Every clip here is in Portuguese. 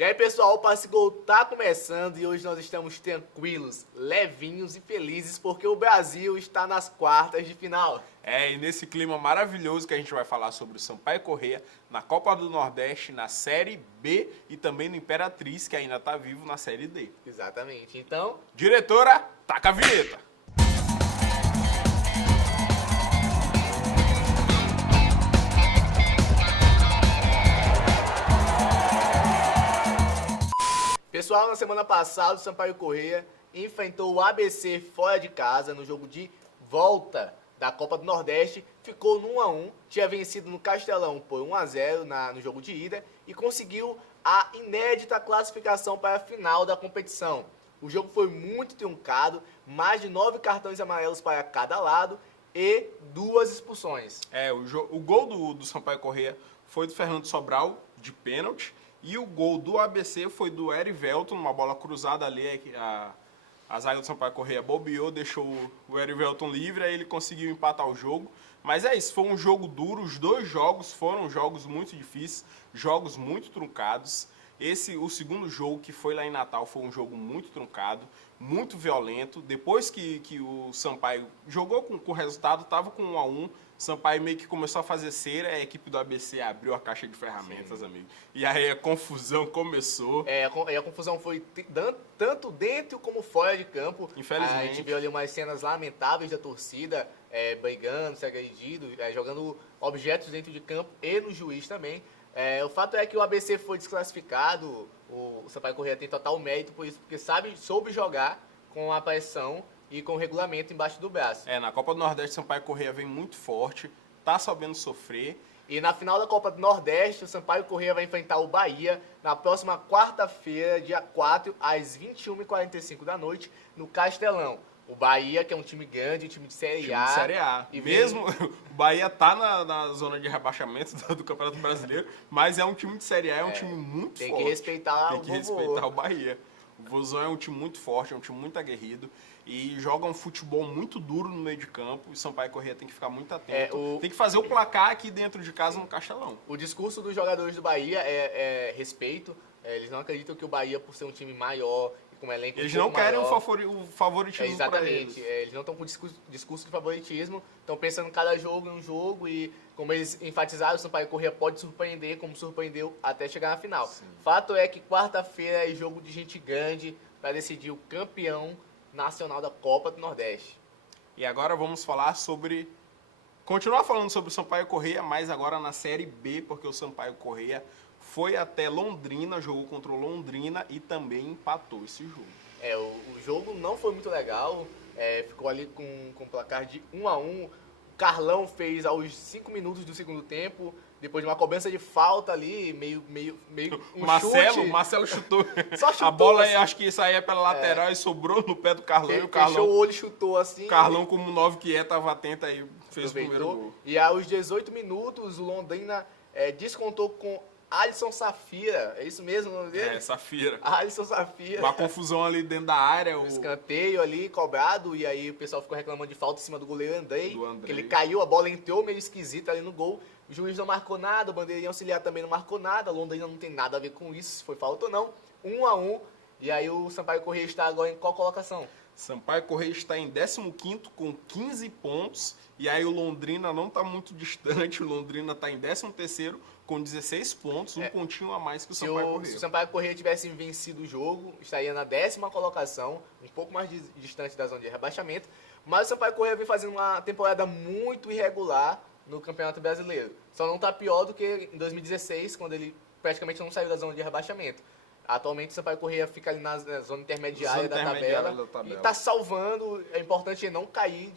E aí, pessoal, o Passe Gol tá começando e hoje nós estamos tranquilos, levinhos e felizes porque o Brasil está nas quartas de final. E nesse clima maravilhoso que a gente vai falar sobre o Sampaio Corrêa na Copa do Nordeste, na Série B e também no Imperatriz, que ainda tá vivo na Série D. Exatamente. Então, Diretora, taca a vinheta! pessoal, na semana passada o Sampaio Corrêa enfrentou o ABC fora de casa no jogo de volta da Copa do Nordeste, ficou no 1-1, tinha vencido no Castelão por 1-0 no jogo de ida e conseguiu a inédita classificação para a final da competição. O jogo foi muito truncado, mais de 9 cartões amarelos para cada lado e 2 expulsões. O gol do Sampaio Corrêa foi do Fernando Sobral, de pênalti, e o gol do ABC foi do Erivelton, numa bola cruzada ali, a zaga do Sampaio Corrêa bobeou, deixou o Erivelton livre, aí ele conseguiu empatar o jogo. Mas é isso, foi um jogo duro, os dois jogos foram jogos muito difíceis, jogos muito truncados. O segundo jogo, que foi lá em Natal, foi um jogo muito truncado, muito violento. Depois que o Sampaio jogou com o resultado, estava com 1-1, Sampaio meio que começou a fazer cera, a equipe do ABC abriu a caixa de ferramentas, sim, amigo. E aí a confusão começou. A confusão foi tanto dentro como fora de campo. Infelizmente. A gente viu ali umas cenas lamentáveis da torcida, brigando, se agredindo, jogando objetos dentro de campo e no juiz também. O fato é que o ABC foi desclassificado, o Sampaio Corrêa tem total mérito por isso, porque soube jogar com a pressão e com o regulamento embaixo do braço. Na Copa do Nordeste, o Sampaio Corrêa vem muito forte, tá sabendo sofrer. E na final da Copa do Nordeste, o Sampaio Corrêa vai enfrentar o Bahia na próxima quarta-feira, dia 4, às 21h45 da noite, no Castelão. O Bahia, que é um time grande, um time de Série A. De Série A. E mesmo o Bahia tá na zona de rebaixamento do Campeonato Brasileiro, mas é um time de Série A, é um time muito tem forte. Que respeitar tem que respeitar o Bahia. O Vozão é um time muito forte, é um time muito aguerrido e joga um futebol muito duro no meio de campo. E o Sampaio Corrêa tem que ficar muito atento. Tem que fazer o placar aqui dentro de casa no Castelão. O discurso dos jogadores do Bahia é respeito. Eles não acreditam que o Bahia, por ser um time maior e com um elenco eles não querem maior, o favoritismo para eles. Exatamente. Eles não estão com discurso de favoritismo. Estão pensando cada jogo em um jogo e, como eles enfatizaram, o Sampaio Corrêa pode surpreender, como surpreendeu até chegar na final. Sim. Fato é que quarta-feira é jogo de gente grande para decidir o campeão nacional da Copa do Nordeste. E agora vamos falar continuar falando sobre o Sampaio Corrêa, mas agora na Série B, porque o Sampaio Corrêa foi até Londrina, jogou contra o Londrina e também empatou esse jogo. O jogo não foi muito legal, ficou ali com placar de 1-1. O Carlão fez aos 5 minutos do segundo tempo, depois de uma cobrança de falta ali, meio chute. Marcelo chutou. Só chutou. A bola, assim, acho que saía pela lateral e sobrou no pé do Carlão. E o Carlão fechou o olho e chutou assim. O Carlão, como 9 que estava atento aí, fez o primeiro gol. E aos 18 minutos, o Londrina descontou com Alisson Safira. É isso mesmo o nome dele? Safira. Alisson Safira. Uma confusão ali dentro da área. Um escanteio ali, cobrado, e aí o pessoal ficou reclamando de falta em cima do goleiro Andrei. Que ele caiu, a bola entrou meio esquisita ali no gol. O juiz não marcou nada, o bandeirinha auxiliar também não marcou nada. A Londrina não tem nada a ver com isso, se foi falta ou não. 1-1. E aí o Sampaio Corrêa está agora em qual colocação? Sampaio Corrêa está em 15º com 15 pontos. E aí o Londrina não está muito distante. O Londrina está em 13º com 16 pontos, um pontinho a mais que o Sampaio Corrêa. Se o Sampaio Corrêa tivesse vencido o jogo, estaria na 10ª colocação, um pouco mais distante da zona de rebaixamento. Mas o Sampaio Corrêa vem fazendo uma temporada muito irregular no Campeonato Brasileiro. Só não está pior do que em 2016, quando ele praticamente não saiu da zona de rebaixamento. Atualmente o Sampaio Corrêa fica ali na zona intermediária da tabela e está salvando. É importante não cair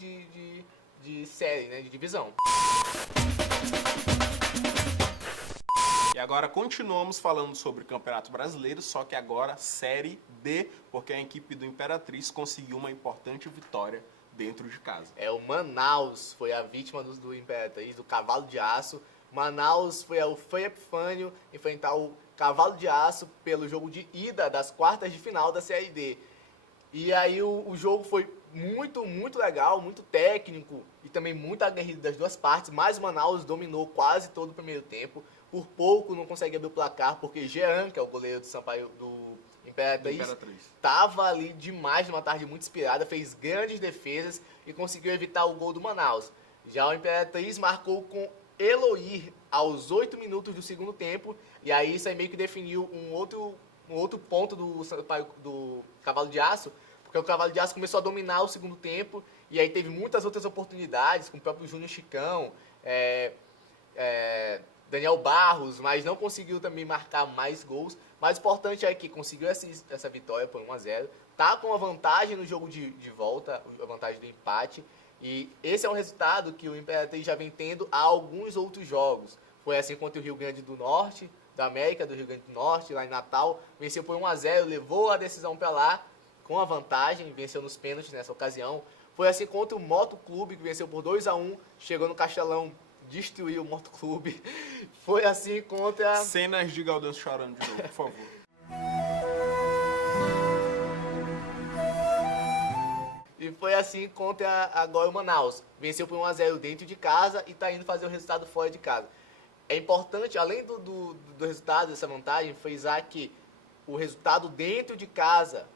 de série, né, de divisão. E agora continuamos falando sobre o Campeonato Brasileiro, só que agora Série D, porque a equipe do Imperatriz conseguiu uma importante vitória dentro de casa. O Manaus foi a vítima do Imperatriz, do Cavalo de Aço. Manaus foi o Frei Epifânio enfrentar o Cavalo de Aço pelo jogo de ida das quartas de final da Série D. E aí o jogo foi muito, muito legal, muito técnico e também muito aguerrido das duas partes, mas o Manaus dominou quase todo o primeiro tempo. por pouco não consegue abrir o placar, porque Jean, que é o goleiro do Sampaio do Imperatriz, estava ali demais numa tarde muito inspirada, fez grandes defesas e conseguiu evitar o gol do Manaus. Já o Imperatriz marcou com Eloir aos 8 minutos do segundo tempo, e aí isso aí meio que definiu um outro ponto do Cavalo de Aço, porque o Cavalo de Aço começou a dominar o segundo tempo, e aí teve muitas outras oportunidades, com o próprio Júnior Chicão, Daniel Barros, mas não conseguiu também marcar mais gols. Mas o importante é que conseguiu essa vitória por 1-0, tá com a vantagem no jogo de volta, a vantagem do empate, e esse é um resultado que o Imperatriz já vem tendo há alguns outros jogos. Foi assim contra o Rio Grande do Norte, da América do Rio Grande do Norte, lá em Natal, venceu por 1-0, levou a decisão para lá com a vantagem, venceu nos pênaltis nessa ocasião. Foi assim contra o Moto Clube, que venceu por 2-1, chegou no Castelão, destruiu o Moto Clube. Foi assim contra... Cenas de Gaudencio chorando de novo, por favor. E foi assim contra agora o Manaus. Venceu por 1-0 dentro de casa e está indo fazer o resultado fora de casa. É importante, além do resultado, dessa vantagem, frisar que o resultado dentro de casa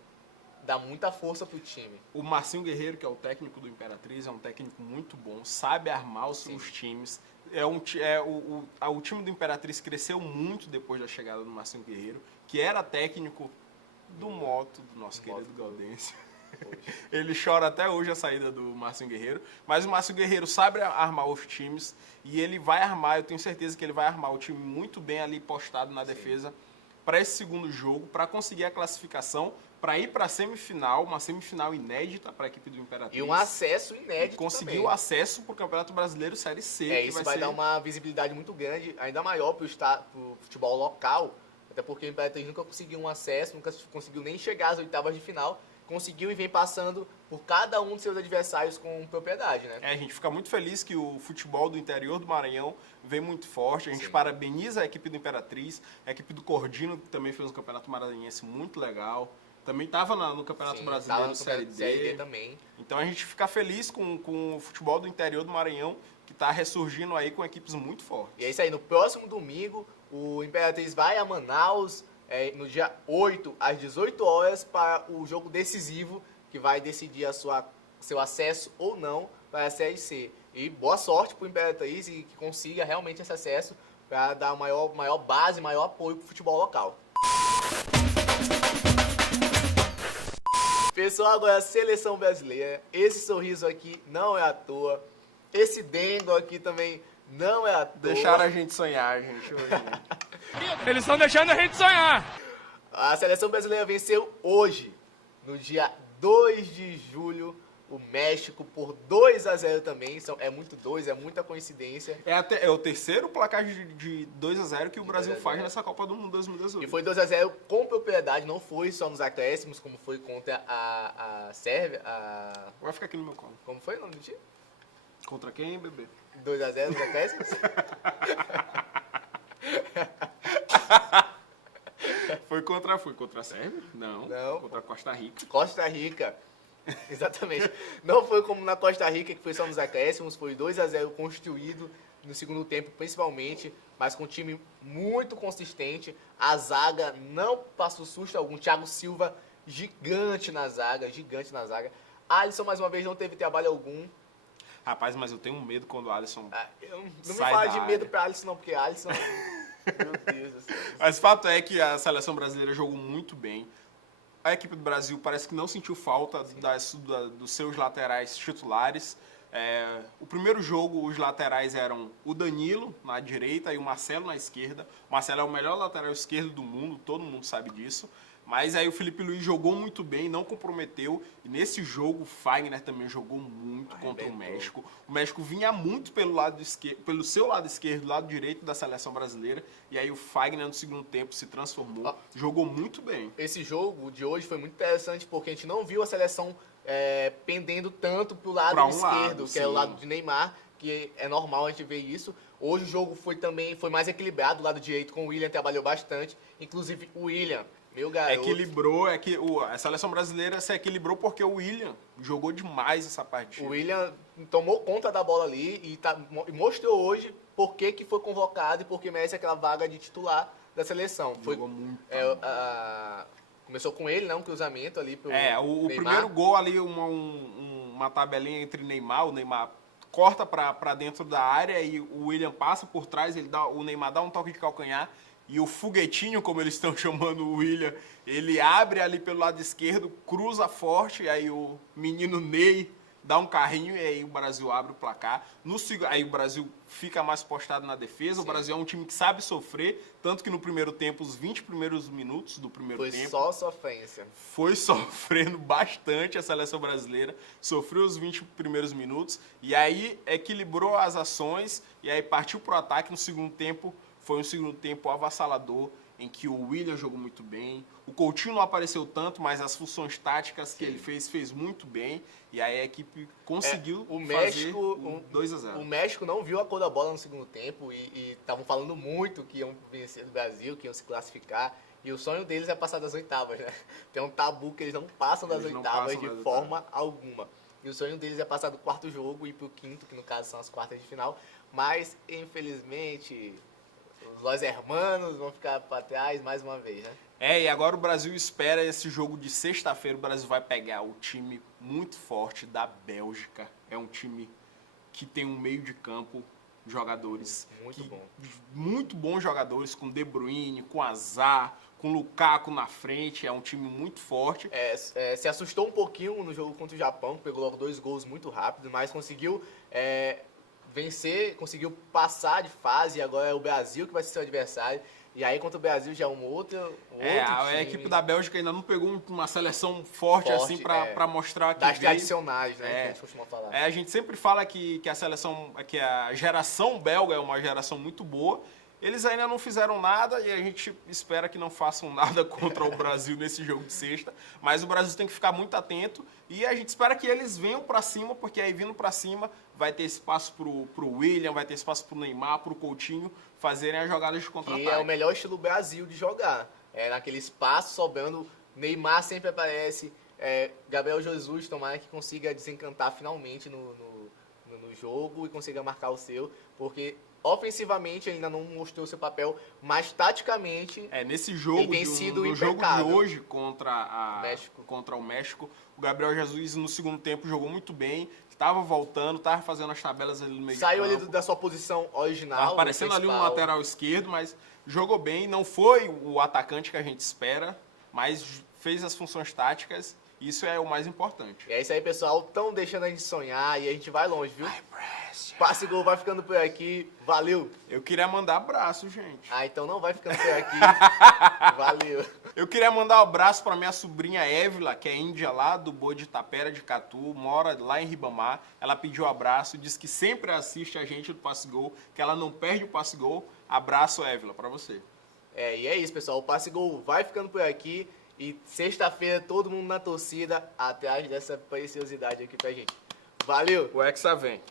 dá muita força pro time. O Marcinho Guerreiro, que é o técnico do Imperatriz, é um técnico muito bom, sabe armar os seus times. O time do Imperatriz cresceu muito depois da chegada do Marcinho Guerreiro, que era técnico do Moto, do nosso querido Gaudencio. Ele chora até hoje a saída do Marcinho Guerreiro, mas o Marcinho Guerreiro sabe armar os times e ele vai armar, eu tenho certeza que ele vai armar o time muito bem ali postado na defesa para esse segundo jogo, para conseguir a classificação, para ir para a semifinal, uma semifinal inédita para a equipe do Imperatriz. E um acesso inédito conseguiu também. Acesso para o Campeonato Brasileiro Série C. Isso vai dar uma visibilidade muito grande, ainda maior para o futebol local, até porque o Imperatriz nunca conseguiu um acesso, nunca conseguiu nem chegar às oitavas de final, conseguiu e vem passando por cada um de seus adversários com propriedade, né? A gente fica muito feliz que o futebol do interior do Maranhão vem muito forte. A gente parabeniza a equipe do Imperatriz, a equipe do Cordino, que também fez um campeonato maranhense muito legal. Também estava no Campeonato Brasileiro Série D também. Então a gente fica feliz com o futebol do interior do Maranhão, que está ressurgindo aí com equipes muito fortes. E é isso aí, no próximo domingo, o Imperatriz vai a Manaus, no dia 8, às 18 horas, para o jogo decisivo, que vai decidir seu acesso ou não para a Série C. E boa sorte para o Imperatriz e que consiga realmente esse acesso para dar maior base, maior apoio para o futebol local. Pessoal, agora a seleção brasileira. Esse sorriso aqui não é à toa. Esse dengo aqui também não é à toa. Deixaram a gente sonhar, gente. Eles estão deixando a gente sonhar. A seleção brasileira venceu hoje, no dia 2 de julho, o México por 2-0 também. É muita coincidência. É o terceiro placar de 2-0 que o Brasil faz nessa Copa do Mundo 2018. E foi 2-0 com propriedade, não foi só nos acréscimos, como foi contra a Sérvia. Vai ficar aqui no meu colo. Como foi o nome do time? Contra quem, bebê? 2-0 nos acréscimos? Foi contra a Sérvia? Não. Contra a Costa Rica. Costa Rica. Exatamente. Não foi como na Costa Rica, que foi só nos acréscimos, foi 2-0 construído no segundo tempo, principalmente, mas com um time muito consistente. A zaga não passou susto algum. Thiago Silva, gigante na zaga. Alisson, mais uma vez, não teve trabalho algum. Rapaz, mas eu tenho medo quando o Alisson não me fala de medo pra Alisson, não, porque Alisson... Meu Deus do céu. Mas o fato é que a seleção brasileira jogou muito bem. A equipe do Brasil parece que não sentiu falta dos seus laterais titulares. O primeiro jogo, os laterais eram o Danilo na direita e o Marcelo na esquerda. O Marcelo é o melhor lateral esquerdo do mundo, todo mundo sabe disso. Mas aí o Felipe Luiz jogou muito bem, não comprometeu. E nesse jogo o Fagner também jogou muito contra o México. O México vinha muito pelo seu lado esquerdo, lado direito da seleção brasileira. E aí o Fagner no segundo tempo se transformou, jogou muito bem. Esse jogo de hoje foi muito interessante porque a gente não viu a seleção pendendo tanto pro lado esquerdo, que é o lado de Neymar, que é normal a gente ver isso. Hoje o jogo foi mais equilibrado, o lado direito com o William trabalhou bastante. Inclusive o William, meu garoto. Equilibrou, a seleção brasileira se equilibrou porque o William jogou demais essa partida. O William tomou conta da bola ali e mostrou hoje por que foi convocado e por que merece aquela vaga de titular da seleção. Jogou muito. Começou com ele, né? Um cruzamento ali pro O Neymar. primeiro gol ali, uma tabelinha entre Neymar, o Neymar corta pra dentro da área e o William passa por trás, o Neymar dá um toque de calcanhar e o foguetinho, como eles estão chamando o William, ele abre ali pelo lado esquerdo, cruza forte, e aí o menino Ney dá um carrinho e aí o Brasil abre o placar. Aí o Brasil fica mais postado na defesa. Sim. O Brasil é um time que sabe sofrer, tanto que no primeiro tempo, os 20 primeiros minutos do primeiro tempo... Foi só sofrência. Foi sofrendo bastante a seleção brasileira, sofreu os 20 primeiros minutos e aí equilibrou as ações e aí partiu para o ataque no segundo tempo. Foi um segundo tempo avassalador, em que o William jogou muito bem. O Coutinho não apareceu tanto, mas as funções táticas que ele fez muito bem. E aí a equipe conseguiu fazer 2-0. O México não viu a cor da bola no segundo tempo e estavam falando muito que iam vencer do Brasil, que iam se classificar. E o sonho deles é passar das oitavas, né? Tem um tabu que eles não passam das oitavas de forma alguma. E o sonho deles é passar do quarto jogo e ir pro quinto, que no caso são as quartas de final. Mas, infelizmente... Os Los Hermanos vão ficar para trás mais uma vez, né? E agora o Brasil espera esse jogo de sexta-feira. O Brasil vai pegar o time muito forte da Bélgica. É um time que tem um meio de campo, jogadores... Muito bons jogadores, com De Bruyne, com Hazard, com Lukaku na frente. É um time muito forte. Se assustou um pouquinho no jogo contra o Japão, que pegou logo 2 gols muito rápido, mas conseguiu... vencer, conseguiu passar de fase, e agora é o Brasil que vai ser seu adversário. E aí contra o Brasil já é um outro time. A equipe da Bélgica ainda não pegou uma seleção forte assim para mostrar que das tradicionais, né, que a gente costuma falar. A gente sempre fala que a geração belga é uma geração muito boa. Eles ainda não fizeram nada e a gente espera que não façam nada contra o Brasil nesse jogo de sexta. Mas o Brasil tem que ficar muito atento e a gente espera que eles venham para cima, porque aí vindo para cima vai ter espaço pro William, vai ter espaço pro Neymar, pro Coutinho fazerem as jogadas de contra-ataque. E é o melhor estilo Brasil de jogar. Naquele espaço sobrando, Neymar sempre aparece, Gabriel Jesus, tomara que consiga desencantar finalmente no jogo e consiga marcar o seu, porque... Ofensivamente ainda não mostrou seu papel, mas taticamente nesse jogo ele tem sido no jogo de hoje contra o México, o Gabriel Jesus no segundo tempo jogou muito bem, estava voltando, estava fazendo as tabelas ali no meio Saiu de campo. Ali da sua posição original. Estava aparecendo ali no lateral esquerdo, mas jogou bem, não foi o atacante que a gente espera, mas fez as funções táticas, isso é o mais importante. É isso aí, pessoal, estão deixando a gente sonhar e a gente vai longe, viu? Passe Gol vai ficando por aqui. Valeu. Eu queria mandar abraço, gente. Então não vai ficando por aqui. Valeu. Eu queria mandar um abraço para minha sobrinha Évila, que é índia lá do Boi de Tapera de Catu, mora lá em Ribamar. Ela pediu um abraço, disse que sempre assiste a gente do Passe Gol, que ela não perde o Passe Gol. Abraço, Évila, para você. E é isso, pessoal. O Passe Gol vai ficando por aqui. E sexta-feira, todo mundo na torcida, atrás dessa preciosidade aqui pra gente. Valeu! O Hexa vem.